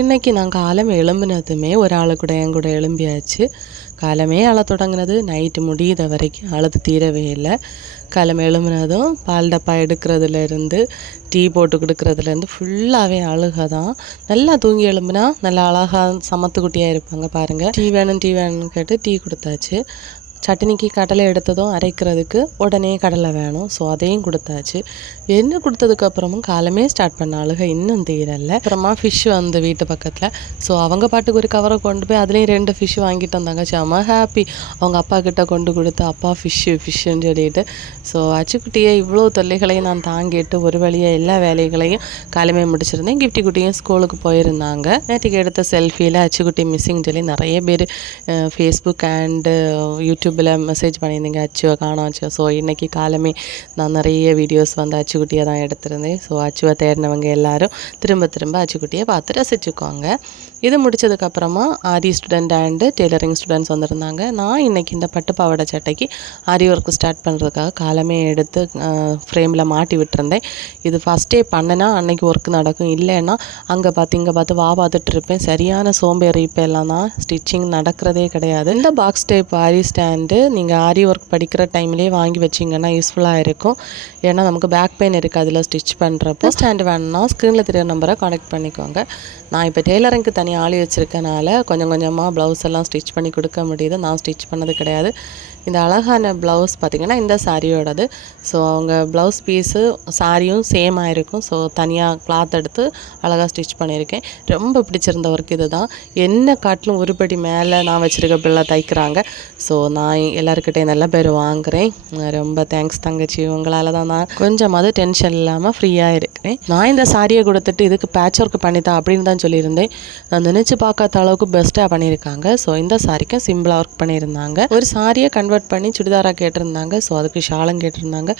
இன்றைக்கி நான் காலம் எழும்பினதுமே ஒரு ஆள் கூட என் கூட எழும்பியாச்சு. காலமே அழ தொடங்கினது, நைட்டு முடியுத வரைக்கும் அழுது தீரவே இல்லை. காலம் எழும்பினதும் பால் டப்பா எடுக்கிறதுலேருந்து டீ போட்டு கொடுக்குறதுலேருந்து ஃபுல்லாகவே அழுக தான். நல்லா தூங்கி எழும்புனா நல்லா அழகாக சமத்துக்குட்டியாக இருப்பாங்க பாருங்கள். டீ வேணும்னு கேட்டு டீ கொடுத்தாச்சு. சட்னிக்கு கடலை எடுத்ததும் அரைக்கிறதுக்கு உடனே கடலை வேணும். ஸோ அதையும் கொடுத்தாச்சு. என்ன கொடுத்ததுக்கப்புறமும் காலமே ஸ்டார்ட் பண்ண அழுக இன்னும் தீரலை. அப்புறமா ஃபிஷ் வந்து வீட்டு பக்கத்தில். ஸோ அவங்க பாட்டுக்கு ஒரு கவரை கொண்டு போய் அதுலேயும் 2 ஃபிஷ் வாங்கிட்டு வந்தாங்க. செம்ம ஹாப்பி. அவங்க அப்பா கிட்ட கொண்டு கொடுத்து அப்பா ஃபிஷ்ஷுன்னு சொல்லிட்டு. ஸோ அச்சுக்குட்டியை இவ்வளோ தொல்லைகளையும் நான் தாங்கிட்டு ஒரு வழியாக எல்லா வேலைகளையும் காலமே முடிச்சிருந்தேன். கிஃப்டி குட்டியும் ஸ்கூலுக்கு போயிருந்தாங்க. நேற்றுக்கு எடுத்த செல்ஃபியில் அச்சுக்குட்டி மிஸ்ஸிங் சொல்லி நிறைய பேர் ஃபேஸ்புக் அண்டு யூடியூப்பில் மெசேஜ் பண்ணியிருந்தீங்க, அச்சுவை காணோம் அச்சு. ஸோ இன்றைக்கி காலமே நான் நிறைய வீடியோஸ் வந்து அச்சுக்குட்டியை தான் எடுத்திருந்தேன். ஸோ அச்சுவை தேடினவங்க எல்லோரும் திரும்ப அச்சுக்குட்டியை பார்த்து ரசிச்சுக்கோங்க. இது முடித்ததுக்கப்புறமா ஆரி ஸ்டூடெண்ட் அண்டு டெய்லரிங் ஸ்டூடெண்ட்ஸ் வந்திருந்தாங்க. நான் இன்றைக்கி இந்த பட்டு பாவாடை சட்டைக்கு ஆரி ஒர்க்கு ஸ்டார்ட் பண்ணுறதுக்காக காலமே எடுத்து ஃப்ரேமில் மாட்டி விட்டுருந்தேன். இது ஃபஸ்ட்டே பண்ணினா அன்றைக்கி ஒர்க் நடக்கும், இல்லைன்னா அங்கே பார்த்து இங்கே பார்த்து பார்த்துட்டு இருப்பேன். சரியான சோம்பேறி இப்போ எல்லாம் தான் ஸ்டிச்சிங் நடக்கிறதே கிடையாது. இந்த பாக்ஸ் டைப் ஆரி ஸ்டாண்டு நீங்கள் ஆரி ஒர்க் படிக்கிற டைம்லேயே வாங்கி வச்சிங்கன்னா யூஸ்ஃபுல்லாக இருக்கும். ஏன்னா நமக்கு பேக் பெயின் இருக்குது அதில் ஸ்டிச் பண்ணுறப்போ. ஸ்டாண்டு வேணும்னா ஸ்க்ரீனில் தெரிய நம்பரை கான்டெக்ட் பண்ணிக்கோங்க. நான் இப்போ டெய்லரிங்க்கு தனியாக ஆளி வச்சுருக்கனால கொஞ்சம் கொஞ்சமாக ப்ளவுஸ் எல்லாம் ஸ்டிச் பண்ணி கொடுக்க முடியுது. நான் ஸ்டிச் பண்ணது கிடையாது. இந்த அழகான ப்ளவுஸ் பார்த்திங்கன்னா இந்த சாரியோடது. ஸோ அவங்க ப்ளவுஸ் பீஸு சாரியும் சேமாக இருக்கும். ஸோ தனியாக கிளாத் எடுத்து அழகாக ஸ்டிச் பண்ணியிருக்கேன். ரொம்ப பிடிச்சிருந்த ஒர்க் இது தான். என்ன காட்டிலும் ஒருபடி மேலே நான் வச்சுருக்க பிள்ளை தைக்கிறாங்க. ஸோ நான் எல்லாருக்கிட்டே நல்ல பேர் வாங்குகிறேன். ரொம்ப தேங்க்ஸ் தங்கச்சி, உங்களால் தான் நான் கொஞ்சமாவது டென்ஷன் இல்லாமல் ஃப்ரீயாக இருக்கிறேன். நான் இந்த சாரியை கொடுத்துட்டு இதுக்கு பேட்ச் ஒர்க் பண்ணித்தா அப்படின்னு தான் சொல்லியிருந்தேன். நான் நினச்சி பார்க்காத அளவுக்கு பெஸ்ட்டாக பண்ணியிருக்காங்க. ஸோ இந்த சாரிக்கும் சிம்பிளாக ஒர்க் பண்ணியிருந்தாங்க. ஒரு சாரியை கன்வெர்ட் பண்ணி சுடிதாராக கேட்டிருந்தாங்க. ஸோ அதுக்கு ஷாலும் கேட்டிருந்தாங்க.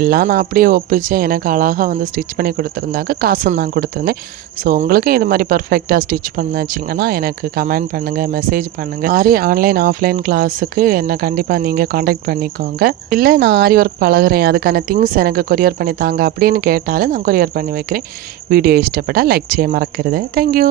எல்லாம் நான் அப்படியே ஒப்பிச்சேன். எனக்கு அழகாக வந்து ஸ்டிச் பண்ணி கொடுத்துருந்தாங்க. காசும் நான் கொடுத்துருந்தேன். ஸோ உங்களுக்கும் இது மாதிரி பர்ஃபெக்டாக ஸ்டிச் பண்ணச்சிங்கன்னா எனக்கு கமெண்ட் பண்ணுங்கள், மெசேஜ் பண்ணுங்கள். ஆரி ஆன்லைன் ஆஃப்லைன் கிளாஸுக்கு என்னை கண்டிப்பாக நீங்கள் காண்டாக்ட் பண்ணிக்கோங்க. இல்லை நான் ஆரி ஒர்க் பழகிறேன், அதுக்கான திங்ஸ் எனக்கு கொரியர் பண்ணி தாங்க அப்படின்னு கேட்டாலும் நான் கொரியர் பண்ணி வைக்கிறேன். வீடியோ இஷ்டப்பட்டால் லைக் செய்ய மறக்கிறது. தேங்க்யூ.